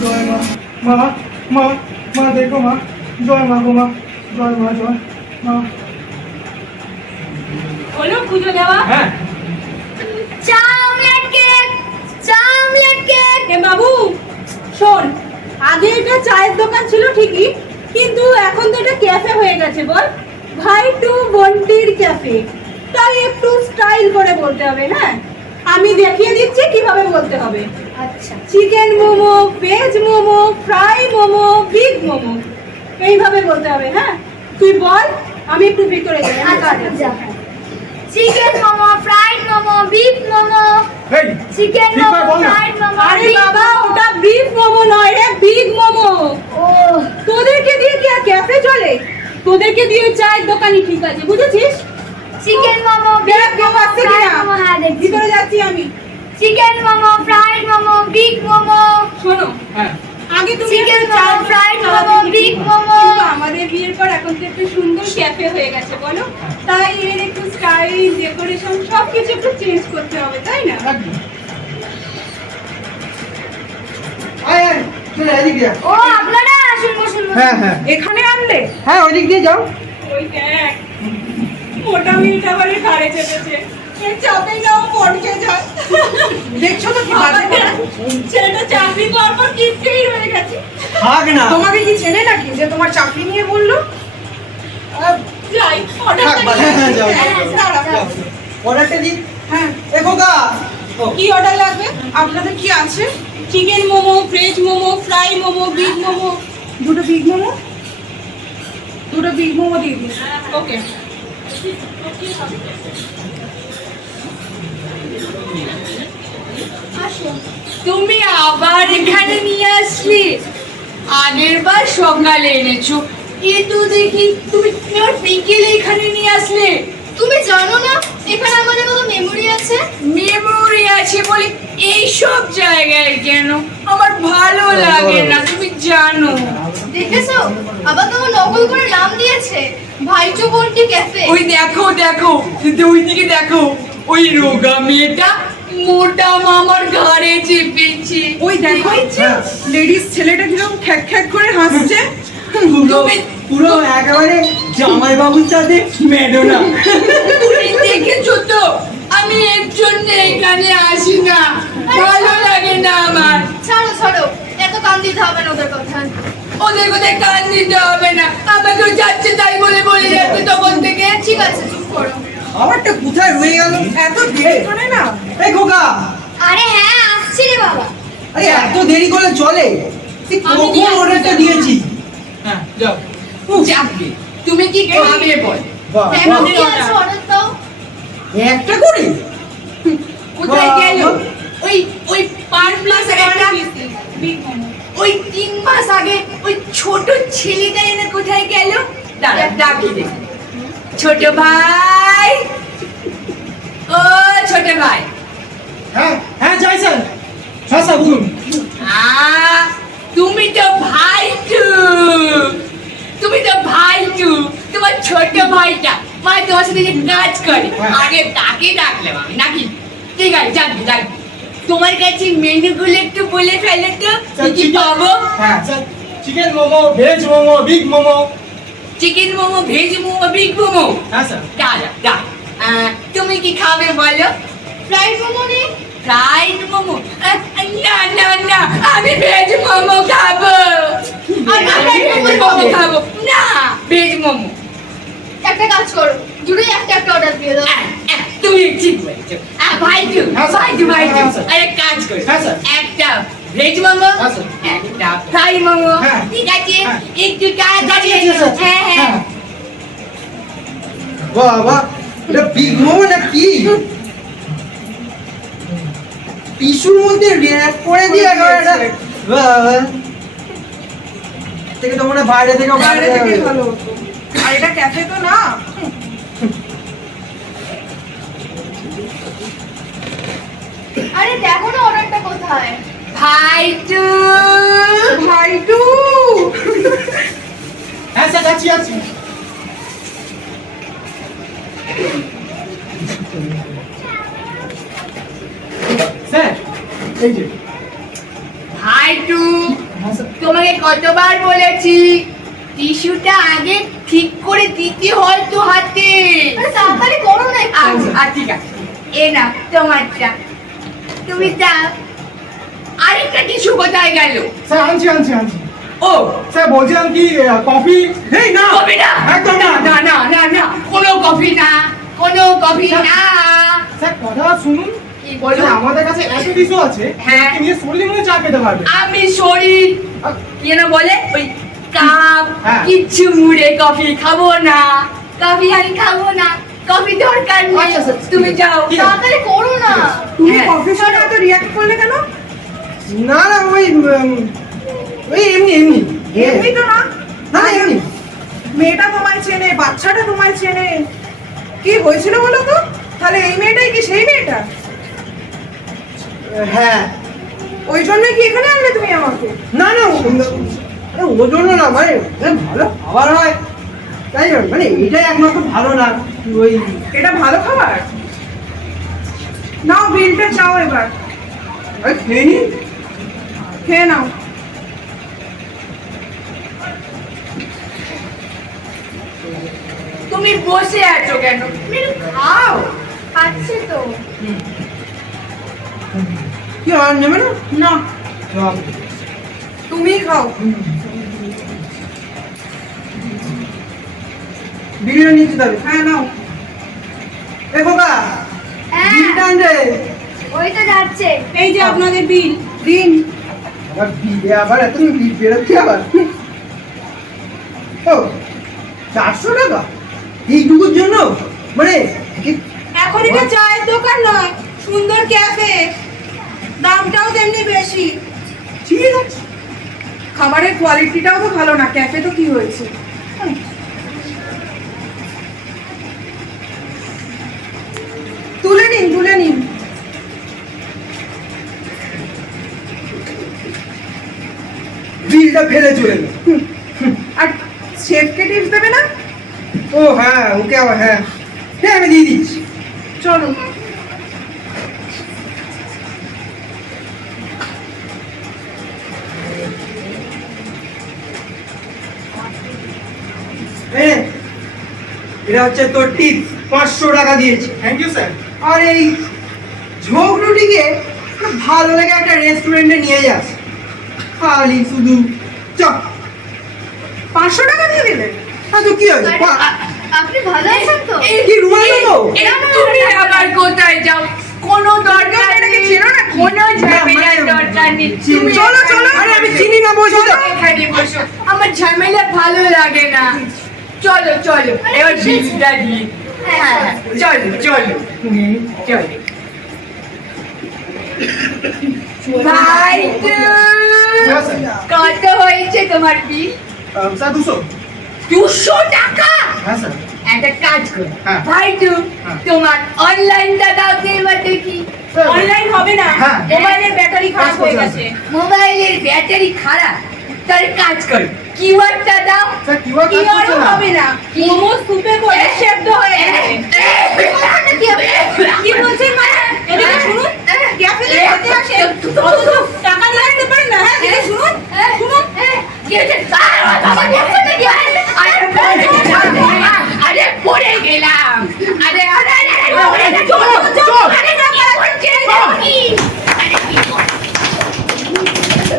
জয় মা। মা মা মা দেখো মা, জয় মা গো মা, জয় মা, জয় মা। হলো পুজো দেওয়া? হ্যাঁ। চা আমলেট কেক, চা আমলেট কেক। এ বাবু শোন, আগে এটা চায়ের দোকান ছিল ঠিকই, কিন্তু এখন তো এটা ক্যাফে হয়ে গেছে। বল, ভাই টু বন্টির ক্যাফে, তাই একটু স্টাইল করে বলতে হবে। হ্যাঁ, আমি দেখিয়ে দিচ্ছি কিভাবে বলতে হবে। আচ্ছা, chicken momo, veg momo, fry momo, big momo, এইভাবে বলতে হবে। হ্যাঁ, তুই বল, আমি একটু ভিতরে যাই। আচ্ছা। Chicken momo, fried momo, beef momo. এই চিকেন ঠিক করে মোমো, বল না। ফ্রাইড মোমো। আরে বাবা, ওটা বিগ মোমো নয় রে, বিগ মোমো। ও তোদেরকে দিয়ে কি আর ক্যাফে চলে? তোদেরকে দিয়ে চায়ের দোকানই ঠিক আছে, বুঝেছিস? চিকেন মোমো, দেখ কেউ আসছে ফ্রাইড কিনা। মোমো। হ্যাঁ দেখছি। ভিতরে যাচ্ছি আমি। Chicken momo, fried momo, big momo. শোনো, হ্যাঁ। আগে তুমি চিকেন একটা মোমো, চায়ের ফ্রাইড চালাতে মোমো, দিতে। বিগ মোমো। কিন্তু আমাদের বিয়ের পর এখন তো একটু সুন্দর ক্যাফে হয়ে গেছে, বলো? তাই এর একটু স্টাইল, ডেকোরেশন সবকিছু একটু চেঞ্জ করতে হবে, তাই না? একদম। আয় আয়, চলে এদিকে যা। ও আপনারা আসুন, বসুন বসুন। হ্যাঁ হ্যাঁ এখানে আনলে হ্যাঁ, ওই দিক দিয়ে যাও। ওই দেখ, মোটা মেয়েটা বাড়ি ঘাড়ে চেপেছে, এর চাপে নাও পড়ছে যায়। দেখছো তো কি বাজে কথা? ছেলেটা চাকরি করার পর কিপটেই রয়ে গেছে। থাক না। তোমাকে কি ছেলে নাকি যে তোমার চাকরি নিয়ে বললো? যাই, থাক, অর্ডারটা বাজে, হ্যাঁ, যাও, দাঁড়া। যাও। অর্ডারটা দিই। হ্যাঁ, এ খোকা। ও, কি অর্ডার লাগবে? আপনাদের কি আছে? Chicken momo, veg momo, fry momo, big momo. দুটো বিগ মোমো, দুটো বিগ মোমো দিয়ে দিন। ওকে। তুমি আবার এখানে নিয়ে আসলে? আগের বার সকালে এনেছো, কিন্তু দেখি তুমি আবার বিকেলে এখানে নিয়ে আসলে। তুমি জানো না এখানে আমাদের কত মেমোরি আছে? মেমোরি আছে বলে এইসব জায়গায় কেন? আমার ভালো লাগে না, তুমি জানো। দেখেছো, আবার তোমার নকল করে নাম দিয়েছে, ভাইচু বন্টি ক্যাফে। ওই দেখো দেখো, কিন্তু ওইদিকে দেখো, ওই রোগা মেয়েটা মোটা মামার ঘাড়ে চেপেছে। ওই দেখো, হ্যাঁ। লেডিস ছেলেটা কিরকম খ্যাক খ্যাক করে হাসছে। পুরো পুরো একেবারে জামাই বাবুর সাথে মেডোনা। তুমি দেখেছো তো, আমি এর জন্য এখানে আসি না, ভালো লাগে না আমার। ছাড়ো ছাড়ো, এত কান দিতে হবে না ওদের কথা। ওদের কোথায় কান দিতে হবে না, আমাকেও যাচ্ছে তাই বলে বলে যাচ্ছে তখন থেকে। ঠিক আছে, চুপ করো। আমারটা কোথায় রয়ে গেল? এত দেরি করে না। এই খোকা, আরে হ্যাঁ, আসছি রে বাবা। আরে এত দেরি করলে চলে? তুই আমি কখন দিয়ে আসছি, অর্ডারটা যাও। দিয়েছি? হ্যাঁ, যাও। যাবে, তুমি কি খাবে বল? বাহ, দেখো বাহ। কি আছে, অর্ডার দাও। একটা করে? কোথায় বাহ, গেল? বাহ। ওই ওই পার প্লাস একটা, বিগ মোমো। ওই 3 মাস আগে ওই ছোট ছেলেটা এনে কোথায় গেল? দাঁড়া, ডাকি দে। ছোট ভাই, ও ছোট ভাই। হ্যাঁ হ্যাঁ, যাই স্যার। হ্যাঁ স্যার, বলুন। তুমি তো ভাইটু, তুমি তো ভাইটু, তোমার ছোট ভাইটা মানে তোমার সাথে যে কাজ করে, হ্যাঁ। আগে তাকে ডাকলাম আমি নাকি? ঠিক আছে, যাবি যাবি। তোমার কাছে মেনুগুলো একটু বলে ফেলে তো, কি কি পাবো? হ্যাঁ sir, chicken momo, veg momo, big momo. Chicken momo, veg momo, big momo. হ্যাঁ স্যার। দাঁড়া দাঁড়া, তুমি কি খাবে বলো? ফ্রাইড মোমো নেই? ফ্রাইড মোমো? না না না, আমি ভেজ মোমো খাবো। আমি ভেজ মোমো খাবো না, ভেজ মোমো। একটা কাজ করো, দুটোই একটা একটা অর্ডার দিয়ে দাও। তুমি ঠিক বলছো। ভাইটু হ্যাঁ, স্যার। ভাইটু ভাইটু, হ্যাঁ, স্যার। আরে কাজ করো, হ্যাঁ, স্যার। একটা ভেজ মোমো, হ্যাঁ, স্যার। একটা ফ্রাই মোমো। হ্যাঁ। ঠিক আছে, হ্যাঁ। একটু তাড়াতাড়ি ঠিক আছে, এসো। স্যার। হ্যাঁ হ্যাঁ। বাবা, এটা বিগ মোমো না কি? টিস্যুর মধ্যে র্যাপ করে দিয়ে একেবারে এটা। বাবা, থেকে তো মনে হয় বাইরে থেকে বাইরে থেকে ভালো হতো। আর এটা ক্যাফে তো না। আরে দেখো না অর্ডারটা কোথায়। ভাইটু, ভাইটু, হ্যাঁ স্যার, যাচ্ছি যাচ্ছি। স্যার, এই যে। ভাইটু, হ্যাঁ স্যার তোমাকে কতবার বলেছি টিস্যুটা আগে ঠিক করে দিতে হয় তো হাতে। আরে তাড়াতাড়ি করো না একটু। আচ্ছা ঠিক আছে, এ না তোমারটা, তুমি দাও। আরেকটা টিস্যু কোথায় গেল? স্যার আনছি আনছি আনছি ও স্যার বলছিলাম কি কফি এই না কফি না, একদম না না না না না, কোনো কফি না, কোনো কফি না। স্যার কথা শুনুন কি বলো? স্যার, আমাদের কাছে এত টিস্যু আছে হ্যাঁ। আপনি নিয়ে শরীরে নিয়ে চা খেতে পারবেন আমি শরীর কি না বলে ওই কাপ হ্যাঁ। কিচ্ছু মুড়ে কফি খাবো না, কফি আমি খাবো না, কফি দরকার নেই। আচ্ছা, স্যার, তুমি যাও। ঠিক আছে। তাড়াতাড়ি করো না। তুমি হ্যাঁ। কফি শুনে এত রিয়াক্ট করলে কেন? না না ওই এমনি এমনি এমনি তো না, না না এমনি মেয়েটা তোমায় চেনে, বাচ্চাটা তোমায় চেনে। কি হয়েছিল বলো তো? তাহলে এই মেয়েটাই কি সেই মেয়েটা? হ্যাঁ ওই জন্যই কি এখানে আনলে তুমি আমাকে? না না ও জন্য না মানে ভালো খাবার হয় তাই না, মানে এটাই একমাত্র ভালো না ওই এটা ভালো খাবার? নাও বিলটা চাও এবার, খেয়ে নি খেয়ে নাও। তুমি বসে আছো কেন? তুমি একটু খাও। খাচ্ছে তো। কি আর নেবে না না, তুমি খাও। বিরিয়ানি নিতে যাবে হ্যাঁ নাও। এ বাবা হ্যাঁ বিলটা আনবে ওই তো যাচ্ছে। এই যে আপনাদের বিল। দিন। আবার বিলে আবার এত বিল বেরোচ্ছে আবার ও 400 টাকা এইটুকুর জন্য মানে এখন এটা চায়ের দোকান নয়, সুন্দর ক্যাফে, দামটাও তেমনি বেশি। ঠিক আছে খাবারের কোয়ালিটিটাও তো ভালো না, ক্যাফে তো কি হয়েছে? তুলে নিন, তুলে নিন। বিলটা ফেলে চলে গেল আর শেফকে টিপস দেবে না? ও হ্যাঁ ওকে আবার হ্যাঁ হ্যাঁ আমি দিয়ে দিচ্ছি চলো। এটা হচ্ছে তোর টিপস 500 টাকা দিয়েছি থ্যাংক ইউ স্যার আর এই ঝগড়ুটিকে ভালো লাগে একটা রেস্টুরেন্টে নিয়ে যাস খালি শুধু চ 500 টাকা দিয়ে দিলেন? হ্যাঁ তো কি হয়েছে আপনি ভালো আছেন তো? এই কি রুমাল দেবো তুমি আবার কোথায় যাও? কোনো দরকার এটাকে নেই, চেনো নাকি? কোনো ঝামেলার দরকার নেই। তুমি চলো, চলো। আরে আমি চিনি না বসে চলো এখানে বসো, আমার ঝামেলা ভালো লাগে না। চলো চলো এবার বিলটা দিই। হ্যাঁ হ্যাঁ, চলো চলো চলো। ভাই হ্যাঁ, স্যার। কত হয়েছে তোমার বিল? স্যার 200 200 টাকা? হ্যাঁ স্যার একটা কাজ করো হ্যাঁ। ভাই হ্যাঁ। তোমার অনলাইনটা দাও তো এবার দেখি। অনলাইন হবে না, হ্যাঁ। মোবাইলের ব্যাটারি খারাপ হয়ে গেছে। মোবাইলের ব্যাটারি খারাপ, তার কাজ করো কিওয়ার্ডটা দাও। স্যার কিউআর কি কাজ আরও করছে না হবে না, মোমো সুপে করে সেদ্ধ হয়ে গেছে। কি বলছেন মানে? এদিকে শুনুন, ক্যাফেতে খেতে আসে অথচ